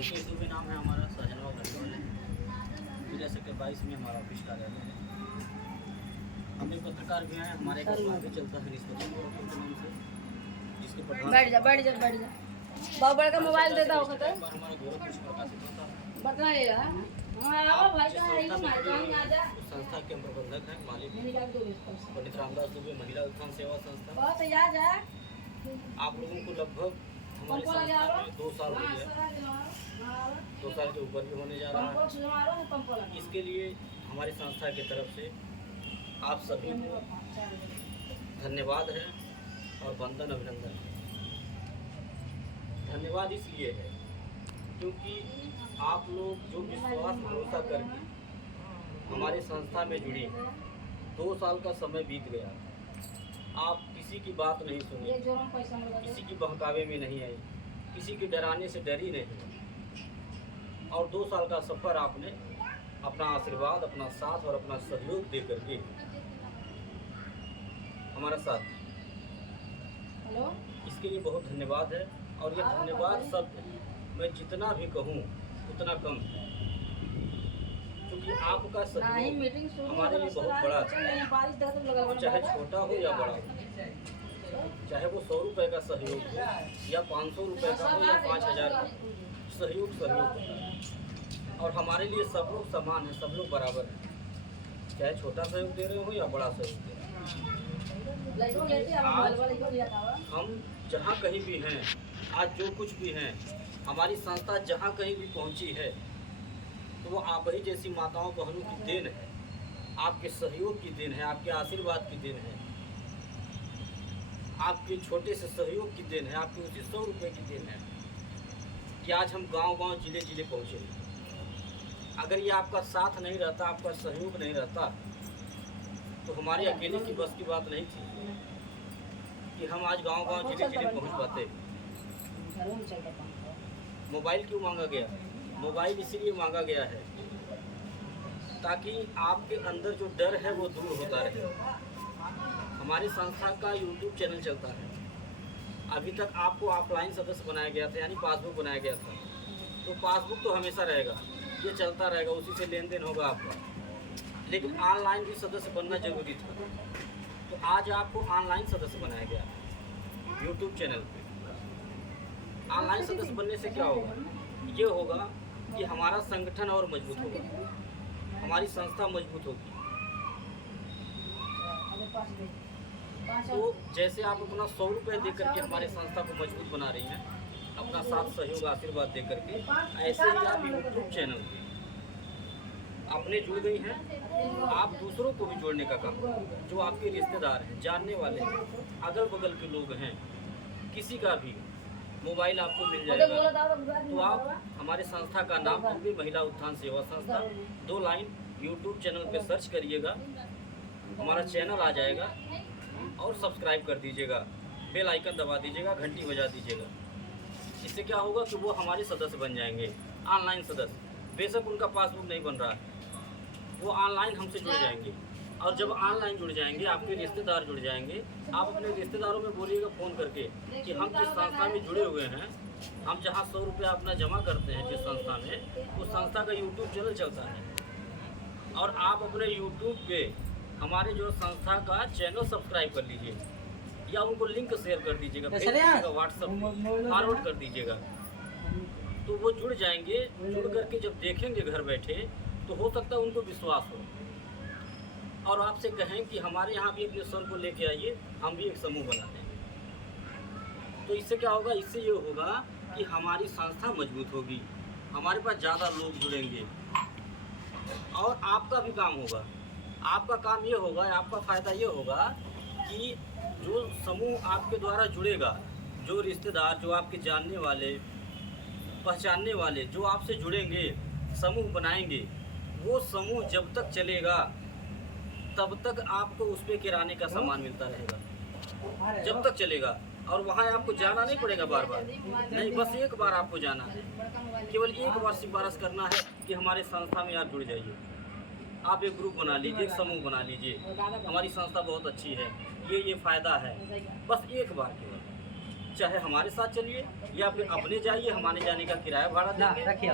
मुकेश दुबे नाम है हमारा, सहजनवा भरवाल है। जिला सेक्टर 22 में हमारा ऑफिस कार्यालय है। हम एक पत्रकार भी हैं, हमारे एक अखबार भी चलता है निष्पक्ष के नाम से, जिसके प्रधान बैठ जा बहुत बड़ा का मोबाइल देता होगा तो हमारा गौरव कुछ प्रकाशित होता है। बतना ले रहा हमारा भाई का है मार जाएंगे आ जा उस संस्था के हम प्रबंधक हैं, मालिक नहीं लग दो पंडित रामदास दुबे महिला उत्थान सेवा संस्था। बहुत याद है आप लोगों को लगभग हमारे संस्था में 2 साल हो गया, 2 साल के ऊपर भी होने जा रहा है। इसके लिए हमारी संस्था की तरफ से आप सभी को धन्यवाद है और वंदन अभिनंदन है। धन्यवाद इसलिए है क्योंकि आप लोग जो विश्वास भरोसा करके हमारी संस्था में जुड़ी, 2 साल का समय बीत गया, आप किसी की बात नहीं सुनी, किसी की बहकावे में नहीं आई, किसी के डराने से डरी नहीं, और 2 साल का सफ़र आपने अपना आशीर्वाद, अपना साथ और अपना सहयोग दे करके हमारा साथ, इसके लिए बहुत धन्यवाद है। और ये धन्यवाद शब्द मैं जितना भी कहूँ उतना कम है, क्योंकि आपका सहयोग हमारे लिए बहुत बड़ा है। चाहे छोटा हो या बड़ा हो, चाहे वो 100 रुपये का सहयोग हो या 500 रुपये का हो या 5000 का, सहयोग होता है। और हमारे लिए सब लोग समान हैं, सब लोग बराबर हैं, चाहे छोटा सहयोग दे रहे हो या बड़ा सहयोग दे रहे हो। हम जहाँ कहीं भी हैं, आज जो कुछ भी हैं, हमारी संस्था जहाँ कहीं भी पहुँची है, तो वो आप ही जैसी माताओं बहनों की देन है, आपके सहयोग की देन है, आपके आशीर्वाद की देन है, आपके छोटे से सहयोग की देन है, आपके उसी 100 रुपये की देन है कि आज हम गांव-गांव, जिले-जिले पहुँचे। अगर ये आपका साथ नहीं रहता, आपका सहयोग नहीं रहता, तो हमारी अकेले की बस की बात नहीं थी कि हम आज गांव-गांव, जिले-जिले पहुँच पाते। मोबाइल क्यों मांगा गया? मोबाइल इसीलिए मांगा गया है ताकि आपके अंदर जो डर है वो दूर होता रहे। हमारी संस्था का YouTube चैनल चलता है। अभी तक आपको ऑफलाइन सदस्य बनाया गया था, यानी पासबुक बनाया गया था, तो पासबुक तो हमेशा रहेगा, ये चलता रहेगा, उसी से लेन देन होगा आपका। लेकिन ऑनलाइन भी सदस्य बनना जरूरी था, तो आज आपको ऑनलाइन सदस्य बनाया गया है YouTube चैनल पे। ऑनलाइन सदस्य बनने से क्या होगा? ये होगा कि हमारा संगठन और मजबूत होगा, हमारी संस्था मजबूत होगी। तो जैसे आप अपना 100 रुपये दे करके हमारे संस्था को मजबूत बना रही हैं, अपना साथ सहयोग आशीर्वाद दे करके, ऐसे ही आप YouTube चैनल पे अपने जुड़ गई हैं, आप दूसरों को भी जोड़ने का काम, जो आपके रिश्तेदार हैं, जानने वाले हैं, अगल बगल के लोग हैं, किसी का भी मोबाइल आपको मिल जाएगा, तो आप हमारे संस्था का नाम दुबे महिला उत्थान सेवा संस्था 2 लाइन YouTube चैनल पे सर्च करिएगा, हमारा चैनल आ जाएगा, और सब्सक्राइब कर दीजिएगा, बेल आइकन दबा दीजिएगा, घंटी बजा दीजिएगा। इससे क्या होगा कि वो हमारे सदस्य बन जाएंगे, ऑनलाइन सदस्य। बेशक उनका पासबुक नहीं बन रहा है, वो ऑनलाइन हमसे जुड़ जाएंगे, और जब ऑनलाइन जुड़ जाएंगे, आपके रिश्तेदार जुड़ जाएंगे, आप अपने रिश्तेदारों में बोलिएगा फ़ोन करके कि हम जिस संस्था में जुड़े हुए हैं, हम जहाँ 100 रुपया अपना जमा करते हैं जिस संस्था में, उस संस्था का YouTube चैनल चलता है, और आप अपने YouTube पे हमारे जो संस्था का चैनल सब्सक्राइब कर लीजिए, या उनको लिंक शेयर कर दीजिएगा, व्हाट्सएप फॉरवर्ड कर दीजिएगा, तो वो जुड़ जाएंगे। जुड़ करके जब देखेंगे घर बैठे, तो हो सकता है उनको विश्वास हो, और आपसे कहें कि हमारे यहाँ भी अपने सर को लेके आइए, हम भी एक समूह बनाते हैं। तो इससे क्या होगा? इससे ये होगा कि हमारी संस्था मजबूत होगी, हमारे पास ज़्यादा लोग जुड़ेंगे, और आपका भी काम होगा। आपका काम ये होगा, आपका फ़ायदा ये होगा कि जो समूह आपके द्वारा जुड़ेगा, जो रिश्तेदार, जो आपके जानने वाले, पहचानने वाले, जो आपसे जुड़ेंगे, समूह बनाएंगे, वो समूह जब तक चलेगा तब तक आपको उस पर किराने का सामान मिलता रहेगा, जब तक चलेगा। और वहाँ आपको जाना नहीं पड़ेगा बार बार, नहीं, बस एक बार आपको जाना है, केवल एक बार सिफारिश करना है कि हमारे संस्था में आप जुड़ जाइए। आप एक ग्रुप बना लीजिए, एक समूह बना लीजिए, हमारी संस्था बहुत अच्छी है, ये फ़ायदा है, बस एक बार केवल चाहे हमारे साथ चलिए या फिर अपने जाइए, हमारे जाने का किराया भाड़ा देंगे।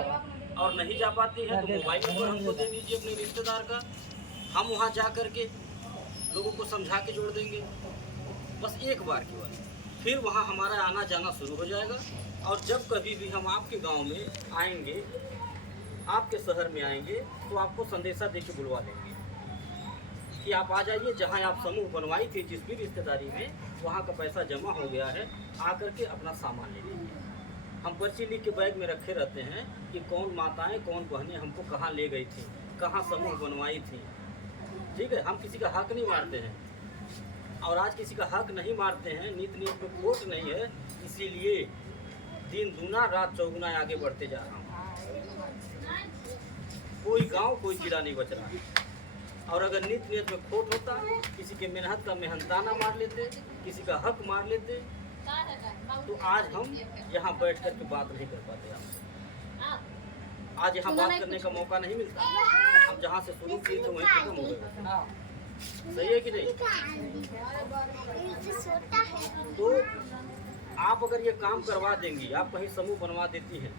और नहीं जा पाती है तो मोबाइल नंबर हमको दे दीजिए अपने रिश्तेदार का, हम वहाँ जा कर के लोगों को समझा के जोड़ देंगे। बस एक बार की बात, फिर वहाँ हमारा आना जाना शुरू हो जाएगा। और जब कभी भी हम आपके गांव में आएंगे, आपके शहर में आएंगे, तो आपको संदेशा दे के बुलवा लेंगे कि आप आ जाइए, जहाँ आप समूह बनवाई थी जिस भी रिश्तेदारी में, वहाँ का पैसा जमा हो गया है, आकर के अपना सामान ले लीजिए। हम पर्ची लिख के बैग में रखे रहते हैं कि कौन माताएं कौन बहनें हमको कहाँ ले गई थी, कहाँ समूह बनवाई थी। ठीक है, हम किसी का हक नहीं मारते हैं, और आज किसी का हक नहीं मारते हैं। नीति नीति पे खोट नहीं है, इसीलिए दिन दूना रात चौगुना आगे बढ़ते जा रहा हूँ। कोई गांव कोई जिला नहीं बच रहा है। और अगर नीति नीति में खोट होता, किसी के मेहनत का मेहनताना मार लेते, किसी का हक मार लेते, तो आज हम यहाँ बैठ कर के बात नहीं कर पाते। आपसे आज यहाँ बात करने का मौका नहीं मिलता। हम जहाँ से शुरू किए थे वहीं खत्म हो गए। सही है कि नहीं? तो आप अगर ये काम करवा देंगी, आप कहीं समूह बनवा देती हैं,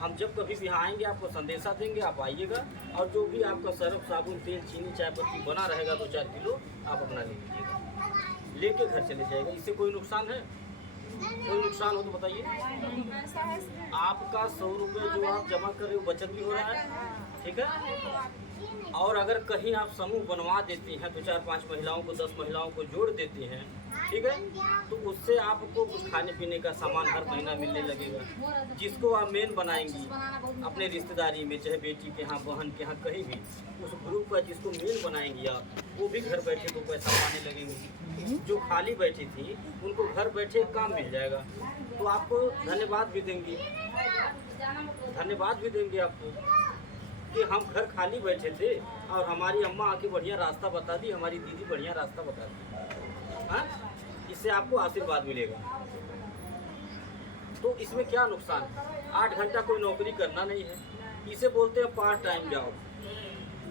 हम जब कभी भी आएंगे आपको संदेशा देंगे, आप आइएगा। और जो भी आपका सर्फ साबुन तेल चीनी चाय पत्ती बना रहेगा 2-4 किलो आप अपना ले लीजिएगा, लेके घर चले जाएगा। इससे कोई नुकसान है? कोई नुकसान हो तो बताइए। आपका 100 रुपये जो आप जमा कर रहे हो बचत भी हो रहा है। ठीक है, और अगर कहीं आप समूह बनवा देती हैं, 2-4-5 महिलाओं को 10 महिलाओं को जोड़ देती हैं, ठीक है, तो उससे आपको कुछ खाने पीने का सामान हर महीना मिलने लगेगा। जिसको आप मेन बनाएंगी अपने रिश्तेदारी में, चाहे बेटी के यहाँ, बहन के यहाँ, कहीं भी, उस ग्रुप का जिसको मेन बनाएंगी आप, वो भी घर बैठे 2 पैसा पाने लगेंगे। जो खाली बैठी थी उनको घर बैठे काम मिल जाएगा, तो आपको धन्यवाद भी देंगी, धन्यवाद भी देंगे आपको कि हम घर खाली बैठे थे और हमारी अम्मा आके बढ़िया रास्ता बता दी, हमारी दीदी बढ़िया रास्ता बता दी। हाँ, इससे आपको आशीर्वाद मिलेगा। तो इसमें क्या नुकसान? 8 घंटा कोई नौकरी करना नहीं है। इसे बोलते हैं पार्ट टाइम जॉब।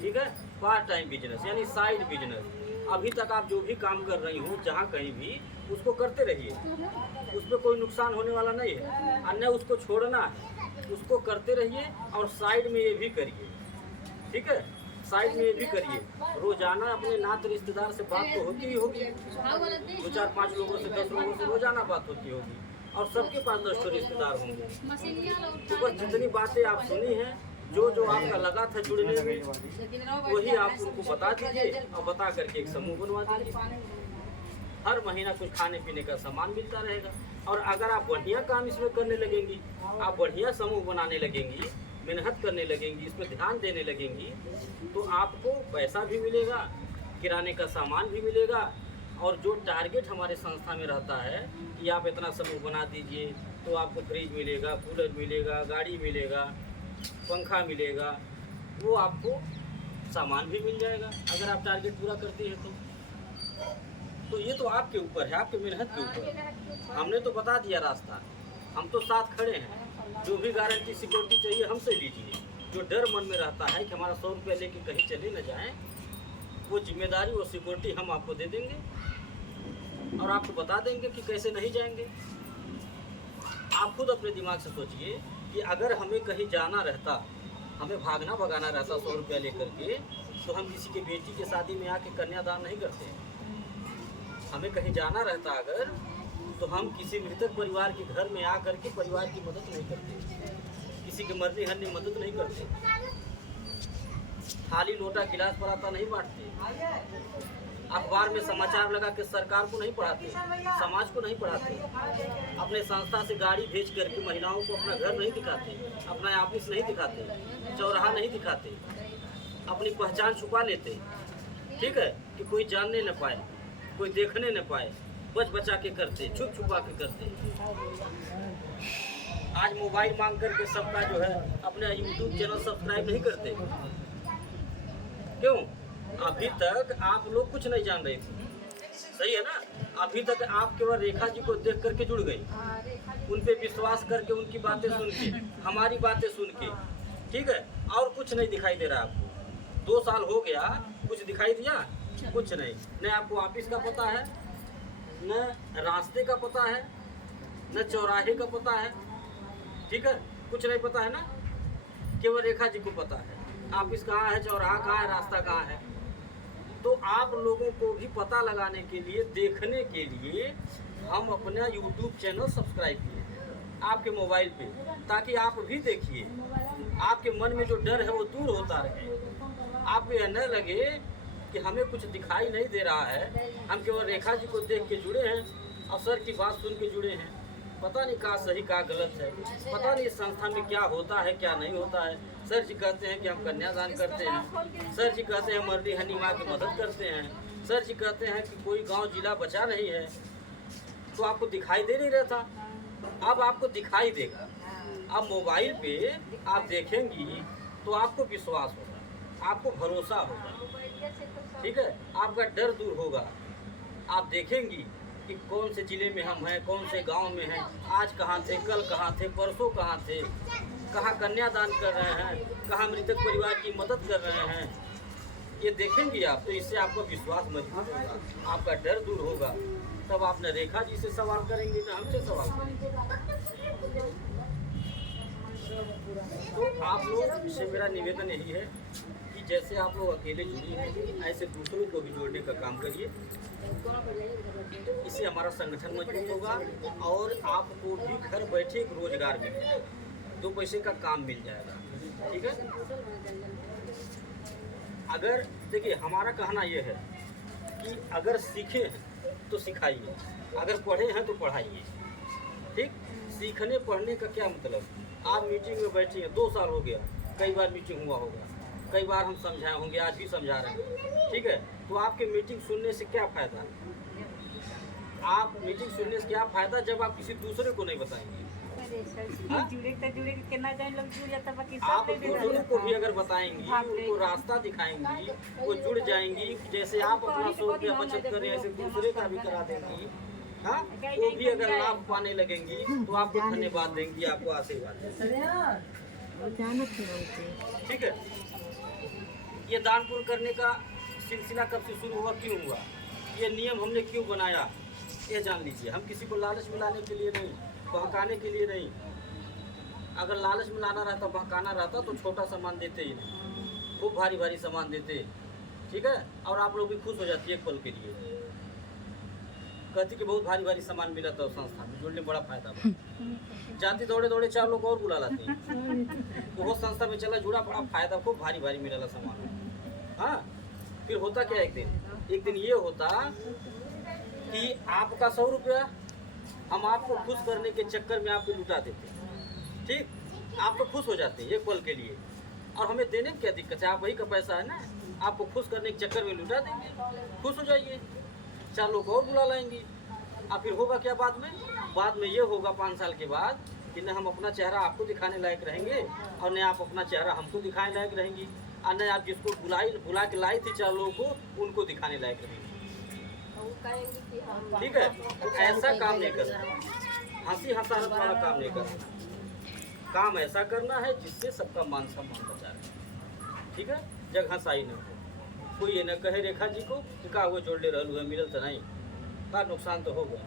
ठीक है, पार्ट टाइम बिजनेस यानी साइड बिजनेस। अभी तक आप जो भी काम कर रही हो, जहाँ कहीं भी, उसको करते रहिए, उस पर कोई नुकसान होने वाला नहीं है। अन्य उसको छोड़ना है, उसको करते रहिए और साइड में ये भी करिए। ठीक है, साइड में ये भी करिए। रोजाना अपने नात रिश्तेदार से बात तो होती ही होगी, 2-4-5 लोगों से 10 लोगों से रोजाना बात होती होगी, और सबके पास 10 रिश्तेदार होंगे। तो बस जितनी बातें आप सुनी हैं, जो जो आपका लगा था जुड़ने में, वही आप उनको बता दीजिए और बता करके एक समूह बनवा दीजिए। हर महीना कुछ खाने पीने का सामान मिलता रहेगा। और अगर आप बढ़िया काम इसमें करने लगेंगी, आप बढ़िया समूह बनाने लगेंगी, मेहनत करने लगेंगी, इस पर ध्यान देने लगेंगी, तो आपको पैसा भी मिलेगा, किराने का सामान भी मिलेगा। और जो टारगेट हमारे संस्था में रहता है कि आप इतना समूह बना दीजिए तो आपको फ्रिज मिलेगा, कूलर मिलेगा, गाड़ी मिलेगा, पंखा मिलेगा, वो आपको सामान भी मिल जाएगा अगर आप टारगेट पूरा करती हैं तो ये तो आपके ऊपर है, आपके मेहनत के ऊपर। हमने तो बता दिया रास्ता, हम तो साथ खड़े हैं। जो भी गारंटी सिक्योरिटी चाहिए हमसे लीजिए। जो डर मन में रहता है कि हमारा 100 रुपया लेके कहीं चले न जाएं, वो जिम्मेदारी, वो सिक्योरिटी हम आपको दे देंगे और आपको बता देंगे कि कैसे नहीं जाएंगे। आप खुद अपने दिमाग से सोचिए कि अगर हमें कहीं जाना रहता, हमें भागना भगाना रहता 100 रुपया लेकर के, तो हम किसी के बेटी के शादी में आके कन्यादान नहीं करते। हमें कहीं जाना रहता अगर, तो हम किसी मृतक परिवार के घर में आकर के परिवार की मदद नहीं करते, किसी के मरने हरने मदद नहीं करते, थाली लोटा गिलास पराता नहीं बांटते, अखबार में समाचार लगा के सरकार को नहीं पढ़ाते, समाज को नहीं पढ़ाते, अपने संस्था से गाड़ी भेज करके महिलाओं को अपना घर नहीं दिखाते, अपना ऑफिस नहीं दिखाते, चौराहा नहीं दिखाते, अपनी पहचान छुपा लेते। ठीक है, कि कोई जानने न पाए, कोई देखने न पाए, बच बचा के करते, छुप छुपा के करते। आज मोबाइल मांग करके सबका जो है अपने YouTube चैनल सब्सक्राइब नहीं करते। क्यों? अभी तक आप लोग कुछ नहीं जान रहे थे। सही है ना? अभी तक आप केवल रेखा जी को देख करके जुड़ गई, उन पे विश्वास करके, उनकी बातें सुन के, हमारी बातें सुन के। ठीक है, और कुछ नहीं दिखाई दे रहा आपको। 2 साल हो गया, कुछ दिखाई दिया? कुछ नहीं। न आपको ऑफिस का पता है, न रास्ते का पता है, न चौराहे का पता है, ठीक है, कुछ नहीं पता है ना, केवल रेखा जी को पता है ऑफिस कहाँ है, चौराहा कहाँ है, रास्ता कहाँ है। तो आप लोगों को भी पता लगाने के लिए, देखने के लिए हम अपना YouTube चैनल सब्सक्राइब किए आपके मोबाइल पे, ताकि आप भी देखिए, आपके मन में जो डर है वो दूर होता रहे। आपको यह न लगे कि हमें कुछ दिखाई नहीं दे रहा है, हम केवल रेखा जी को देख के जुड़े हैं और सर की बात सुन के जुड़े हैं। पता नहीं कहाँ सही कहाँ गलत है, पता नहीं इस संस्था में क्या होता है क्या नहीं होता है। सर जी कहते हैं कि हम कन्यादान करते हैं, सर जी कहते हैं मरनी हनी माँ की मदद करते हैं, सर जी कहते हैं कि कोई गांव जिला बचा नहीं है। तो आपको दिखाई दे नहीं रहा था, अब आपको दिखाई देगा। अब मोबाइल पे आप देखेंगी तो आपको विश्वास होगा, आपको भरोसा होगा, ठीक है, आपका डर दूर होगा। आप देखेंगी कि कौन से ज़िले में हम हैं, कौन से गांव में हैं, आज कहाँ थे, कल कहाँ थे, परसों कहाँ थे, कहाँ कन्यादान कर रहे हैं, कहाँ मृतक परिवार की मदद कर रहे हैं। ये देखेंगी आप तो इससे आपका विश्वास मजबूत होगा, आपका डर दूर होगा। तब आप न रेखा जी से सवाल करेंगे न हमसे सवाल करेंगे। तो आप लोग से मेरा निवेदन यही है कि जैसे आप लोग अकेले जुड़ी हैं, ऐसे दूसरों को भी जोड़ने का काम करिए। इससे हमारा संगठन मजबूत होगा और आपको भी घर बैठे एक रोजगार मिलेगा, 2 पैसे का काम मिल जाएगा, ठीक है। अगर देखिए हमारा कहना यह है कि अगर सीखे हैं तो सिखाइए, अगर पढ़े हैं तो पढ़ाइए, ठीक। सीखने पढ़ने का क्या मतलब, आप मीटिंग में बैठे हैं, 2 साल हो गया, कई बार मीटिंग हुआ होगा, कई बार हम समझाए होंगे, आज भी समझा रहे हैं, ठीक है। तो आपके मीटिंग सुनने से क्या फ़ायदा, आप मीटिंग सुनने से क्या फ़ायदा जब आप किसी दूसरे को नहीं बताएंगे। आप दूसरों को भी अगर बताएंगी, उनको रास्ता दिखाएंगी, वो जुड़ जाएंगी। जैसे आप अपना 100 रुपया बचत करें, ऐसे दूसरे का भी करा देंगी, हाँ, वो भी अगर लाभ पाने लगेंगी तो आपको धन्यवाद देंगी, आपको आशीर्वाद देंगी, ठीक है। ये दान पुण्य करने का सिलसिला कब से शुरू हुआ, क्यों हुआ, ये नियम हमने क्यों बनाया, ये जान लीजिए। हम किसी को लालच में लाने के लिए नहीं, बहकाने के लिए नहीं। अगर लालच में लाना रहता, बहकाना रहता तो छोटा सामान देते ही नहीं, खूब भारी भारी सामान देते, ठीक है। और आप लोग भी खुश हो जाती है एक पल के लिए, कहती कि बहुत भारी भारी सामान मिला था संस्था में, जुड़ने में बड़ा फायदा हुआ। जाती दौड़े दौड़े 4 लोग और बुला लाती हैं, तो वो संस्था में चला जुड़ा, बड़ा फायदा, खूब भारी भारी मिला सामान। हाँ, फिर होता क्या, एक दिन ये होता कि आपका 100 रुपया हम आपको खुश करने के चक्कर में आपको लुटा देते, ठीक। आप तो खुश हो जाते हैं एक पल के लिए, और हमें देने में क्या दिक्कत है, आप वही का पैसा है ना, आपको खुश करने के चक्कर में लुटा देंगे, खुश हो जाइए, 4 लोग और बुला लाएंगी। और फिर होगा क्या बाद में ये होगा 5 साल के बाद कि न हम अपना चेहरा आपको दिखाने लायक रहेंगे और न आप अपना चेहरा हमको दिखाने लायक रहेंगी, और न आप जिसको बुला के लाई थी 4 लोगों को उनको दिखाने लायक रहेंगे, ठीक है। तो ऐसा काम नहीं करना, हंसी हंसारत वाला काम नहीं करना, काम ऐसा करना है जिससे सबका मान सम्मान बचा रहे, ठीक है। जग हंसाई न हो, कोई ये न कहे रेखा जी को कि का हुआ जोड़ ले रहलू है, मिलल तो नहीं, का नुकसान तो हो गया,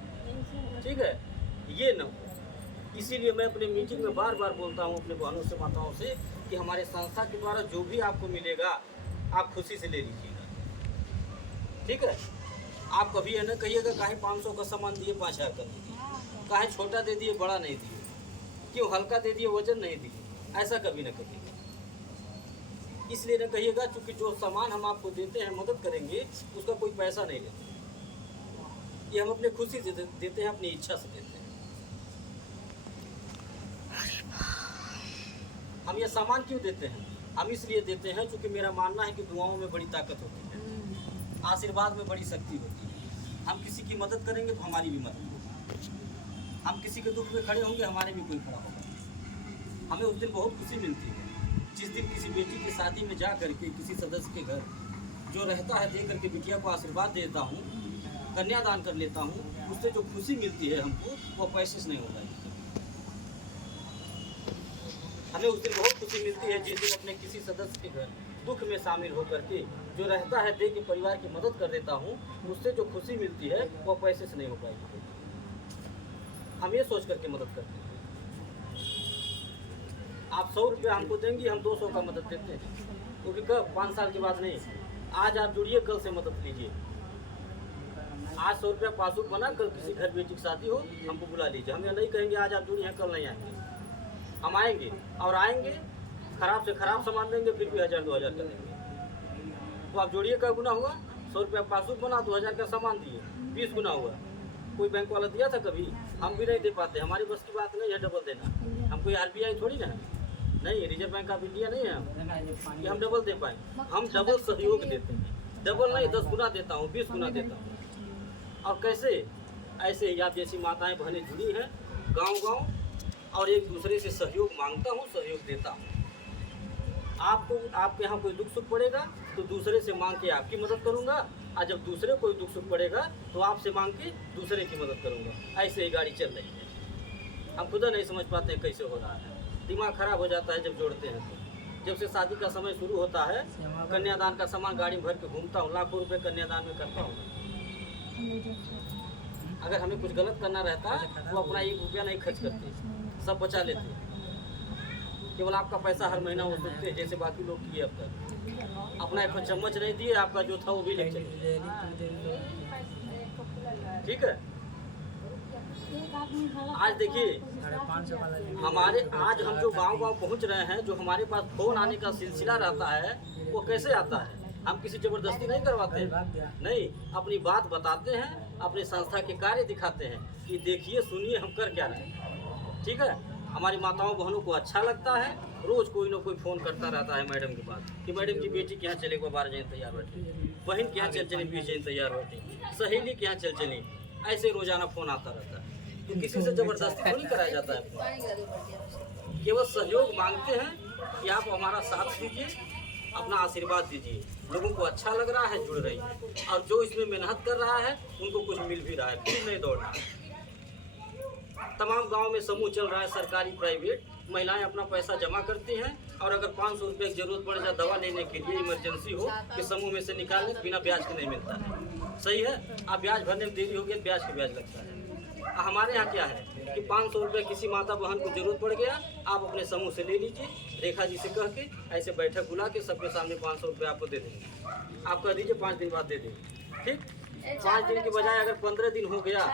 ठीक है, ये न हो। इसीलिए मैं अपने मीटिंग में बार बार बोलता हूँ अपने बहनों से, माताओं से कि हमारे संस्था के द्वारा जो भी आपको मिलेगा आप खुशी से ले लीजिएगा, ठीक है। आप कभी ये न कहिएगा काहे 500 का सामान दिए 5000 का दे दिए, काहे छोटा दे दिए बड़ा नहीं दिए, क्यों हल्का दे दिए वजन नहीं दिए, ऐसा कभी न कहिएगा। इसलिए न कहिएगा क्योंकि जो सामान हम आपको देते हैं, मदद करेंगे, उसका कोई पैसा नहीं लेते, ये हम अपने खुशी से देते हैं, अपनी इच्छा से देते हैं। हम ये सामान क्यों देते हैं, हम इसलिए देते हैं क्योंकि मेरा मानना है कि दुआओं में बड़ी ताकत होती है, आशीर्वाद में बड़ी शक्ति होती है। हम किसी की मदद करेंगे तो हमारी भी मदद होगी, हम किसी के दुख में खड़े होंगे, हमारे भी कोई खड़ा होगा। हमें उस दिन बहुत खुशी मिलती है जिस दिन किसी बेटी की शादी में जा करके किसी सदस्य के घर जो रहता है दे करके बिटिया को आशीर्वाद देता हूँ, कन्यादान कर लेता हूँ, उससे जो खुशी मिलती है हमको वो पैसे से नहीं होगा। हमें उस दिन बहुत खुशी मिलती है जिस दिन अपने किसी सदस्य के घर दुख में शामिल होकर के जो रहता है दे के परिवार की मदद कर देता हूँ, उससे जो खुशी मिलती है वो पैसे से नहीं हो पाएगी। हम ये सोच करके मदद करते हैं। आप 100 रुपये हमको देंगी, हम 200 का मदद देते हैं, क्योंकि कब 5 साल के बाद नहीं, आज आप जुड़िए, कल से मदद लीजिए। आज 100 रुपया पासबुक बना, कल किसी घर बेटी की शादी हो हमको बुला लीजिए। हम ये नहीं कहेंगे आज आप जुड़ी हैं कल नहीं आएंगे, हम आएंगे और आएंगे खराब से खराब सामान देंगे, फिर भी 1000-2000 का देंगे। तो आप जोड़िए, का गुना हुआ? 100 रुपया पासबुक बना, 2000 का सामान दिए, 20 गुना हुआ। कोई बैंक वाला दिया था कभी? हम भी नहीं दे पाते, हमारी बस की बात नहीं है डबल देना। हम कोई RBI थोड़ी ना है, नहीं रिजर्व बैंक ऑफ इंडिया नहीं है हम कि हम डबल दे पाए। हम डबल सहयोग देते हैं, डबल नहीं 10 गुना देता हूँ, 20 गुना देता हूँ। और कैसे? ऐसे ही आप जैसी माताएं बहनें जुड़ी हैं गांव-गांव, और एक दूसरे से सहयोग मांगता हूँ, सहयोग देता हूँ। आपको आपके यहाँ कोई दुख सुख पड़ेगा तो दूसरे से मांग के आपकी मदद करूँगा, और जब दूसरे कोई दुख सुख पड़ेगा तो आपसे मांग के दूसरे की मदद करूँगा। ऐसे ही गाड़ी चल रही है। हम खुद नहीं समझ पाते हैं कैसे हो रहा है, दिमाग खराब हो जाता है जब जोड़ते हैं तो। जब से शादी का समय शुरू होता है, कन्यादान का सामान गाड़ी भर के घूमता हूँ, लाखों रुपए कन्यादान में करता हूँ। अगर हमें कुछ गलत करना रहता तो अपना 1 रुपया नहीं खर्च करते, सब बचा लेते। केवल आपका पैसा हर महीना वसूलते जैसे बाकी लोग किए अब तक। अपना एक चम्मच नहीं दिए, आपका जो था वो भी ले चले। ठीक है, आज देखिए हमारे, आज हम जो गांव-गांव पहुंच रहे हैं, जो हमारे पास फोन आने का सिलसिला रहता है, वो कैसे आता है? हम किसी जबरदस्ती नहीं करवाते हैं, नहीं, अपनी बात बताते हैं, अपने संस्था के कार्य दिखाते हैं कि देखिए सुनिए हम कर क्या रहे हैं। ठीक है, हमारी माताओं बहनों को अच्छा लगता है, रोज कोई ना कोई फ़ोन करता रहता है मैडम के पास कि मैडम की बेटी के यहाँ चले गो 12 जन तैयार बैठी, बहन के यहाँ चल चली 20 जन तैयार बैठी, सहेली के यहाँ चल चली, ऐसे रोजाना फ़ोन आता रहता है। तो किसी से ज़बरदस्ती थोड़ी कराया जाता है, केवल सहयोग मांगते हैं कि आप हमारा साथ दीजिए, अपना आशीर्वाद दीजिए। लोगों को अच्छा लग रहा है, जुड़ रही है, और जो इसमें मेहनत कर रहा है उनको कुछ मिल भी रहा है, खुद नहीं दौड़ना। तमाम गांव में समूह चल रहा है, सरकारी प्राइवेट, महिलाएं अपना पैसा जमा करती हैं, और अगर 500 रुपये की जरूरत पड़ जाए दवा लेने के लिए, इमरजेंसी हो, कि समूह में से निकालने बिना ब्याज के नहीं मिलता है। सही है, आप ब्याज भरने में देरी हो गई, ब्याज के ब्याज लगता है। हमारे यहाँ क्या है कि 500 रुपये किसी माता बहन को जरूरत पड़ गया, आप अपने समूह से ले लीजिए, रेखा जी से कह के ऐसे बैठक बुला के सबके सामने 500 रुपये आपको दे देंगे। आप कह दीजिए 5 दिन बाद दे देंगे। ठीक, 5 दिन की बजाय अगर 15 दिन हो गया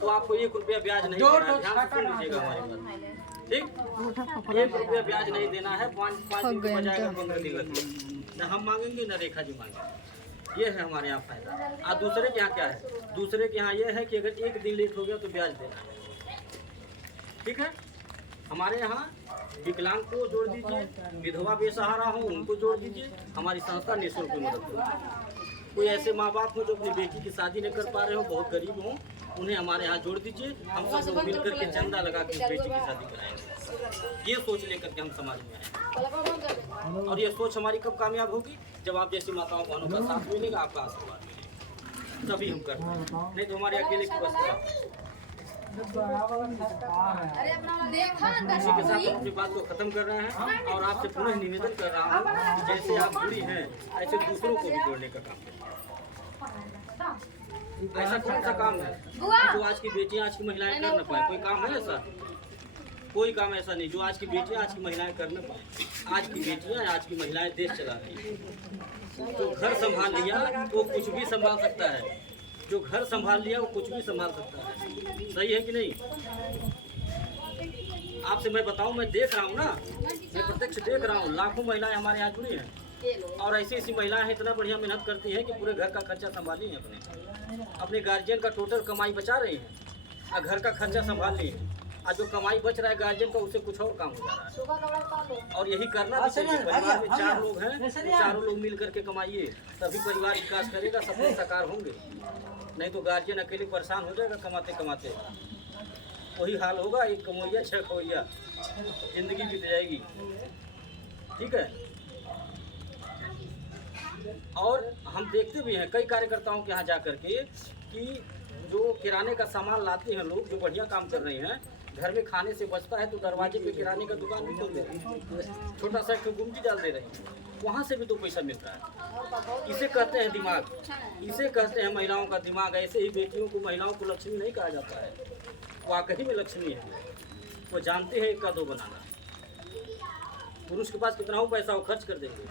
तो आपको 1 रुपया ब्याज नहीं देना है। ध्यान से सुन लीजिएगा हमारी बात। ठीक, 1 रुपया ब्याज नहीं देना है, 5 दिन की बजाय अगर 15 दिन लगे, न हम मांगेंगे न रेखा जी मांगेंगे। ये है हमारे यहाँ फायदा। और दूसरे के यहाँ क्या है? दूसरे के यहाँ ये है कि अगर 1 दिन लेट हो गया तो ब्याज देना है। ठीक है, हमारे यहाँ विकलांग को जोड़ दीजिए, विधवा बेसहारा हो उनको जोड़ दीजिए, हमारी संस्था निःशुल्क मदद करेगी। कोई ऐसे माँ बाप हो जो अपनी बेटी की शादी नहीं कर पा रहे हो, बहुत गरीब हो, उन्हें हमारे यहाँ जोड़ दीजिए, हम सब लोग मिलकर के चंदा लगा के बेटी की शादी कराएंगे। ये सोच लेकर के हम समाज में आए, और ये सोच हमारी कब कामयाब होगी? जब आप जैसी माताओं बहनों का साथ मिलेगा, आपका आशीर्वाद मिलेगा, तभी हम करते हैं, नहीं तो हमारे अकेले की बस का। इसी के साथ अपनी बात को खत्म कर रहे हैं, और आपसे पुनः निवेदन कर रहा हूँ कि जैसे आप जुड़ी हैं ऐसे दूसरों को भी जोड़ने का काम करें। ऐसा कौन सा काम है जो आज की बेटियां, आज की महिलाएं कर न पाए? कोई काम है ऐसा? कोई काम ऐसा नहीं जो आज की बेटियां, आज की महिलाएं कर न पाए। आज की बेटियां, आज की महिलाएं देश चला रही हैं। तो घर संभाल लिया वो कुछ भी संभाल सकता है, जो घर संभाल लिया वो कुछ भी संभाल सकता है। सही है कि नहीं? आपसे मैं बताऊं, मैं देख रहा हूं ना, मैं प्रत्यक्ष देख रहा हूं, लाखों महिलाएं हमारे यहाँ जुड़ी हैं, और ऐसी ऐसी महिलाएं हैं इतना बढ़िया मेहनत करती हैं कि पूरे घर का खर्चा संभाली हैं, अपने गार्जियन का टोटल कमाई बचा रही हैं, और घर का खर्चा संभाल ली है, और जो कमाई बच रहा है गार्जियन का उससे कुछ और काम हो जा रहा है। और यही करना भी चाहिए। परिवार में 4 लोग हैं, चारों लोग मिल करके कमाइए, तभी परिवार विकास करेगा, सपने साकार होंगे। नहीं तो गार्जियन अकेले परेशान हो जाएगा कमाते कमाते, वही हाल होगा, 1 कमोइया 6 खोइया, जिंदगी बीत जाएगी। ठीक है, और हम देखते भी हैं कई कार्यकर्ताओं के यहाँ जा करके कि जो किराने का सामान लाते हैं लोग, जो बढ़िया काम कर रहे हैं, घर में खाने से बचता है तो दरवाजे पे किराने का दुकान भी खोल दे रहे हैं, छोटा सा गुमटी डाल दे रहे हैं, वहाँ से भी 2 पैसा मिलता है। इसे कहते हैं दिमाग, इसे कहते हैं महिलाओं का दिमाग। ऐसे ही बेटियों को, महिलाओं को लक्ष्मी नहीं कहा जाता है, वाकई में लक्ष्मी है, वो जानते हैं इक्का दो बनाना। पुरुष के पास कितना हो पैसा वो खर्च कर देंगे,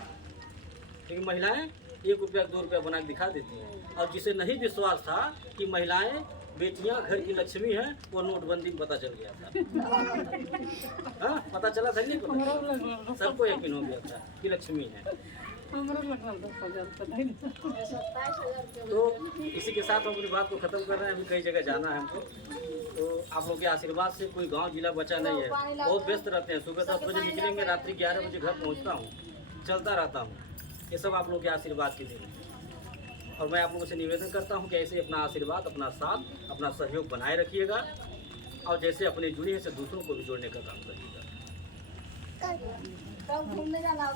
लेकिन महिलाएं 1 रुपया 2 रुपया बना के दिखा देती हैं। और जिसे नहीं विश्वास था कि महिलाएं बेटियां घर की लक्ष्मी हैं, वो नोटबंदी में पता चल गया था। हाँ, पता चला था नहीं पता? सबको यकीन हो गया था कि लक्ष्मी है। तो इसी के साथ हम अपनी बात को ख़त्म कर रहे हैं। अभी कई जगह जाना है हमको, तो आप लोगों के आशीर्वाद से कोई गांव जिला बचा नहीं है। बहुत व्यस्त रहते हैं, सुबह 10 बजे निकलेंगे, रात्रि 11 बजे घर पहुंचता हूं, चलता रहता हूं। ये सब आप लोगों के आशीर्वाद के लिए। और मैं आप लोगों से निवेदन करता हूं कि ऐसे अपना आशीर्वाद, अपना साथ, अपना सहयोग बनाए रखिएगा, और जैसे अपने जुड़े हैं से दूसरों को भी जोड़ने का काम करिएगा। घूमने जाना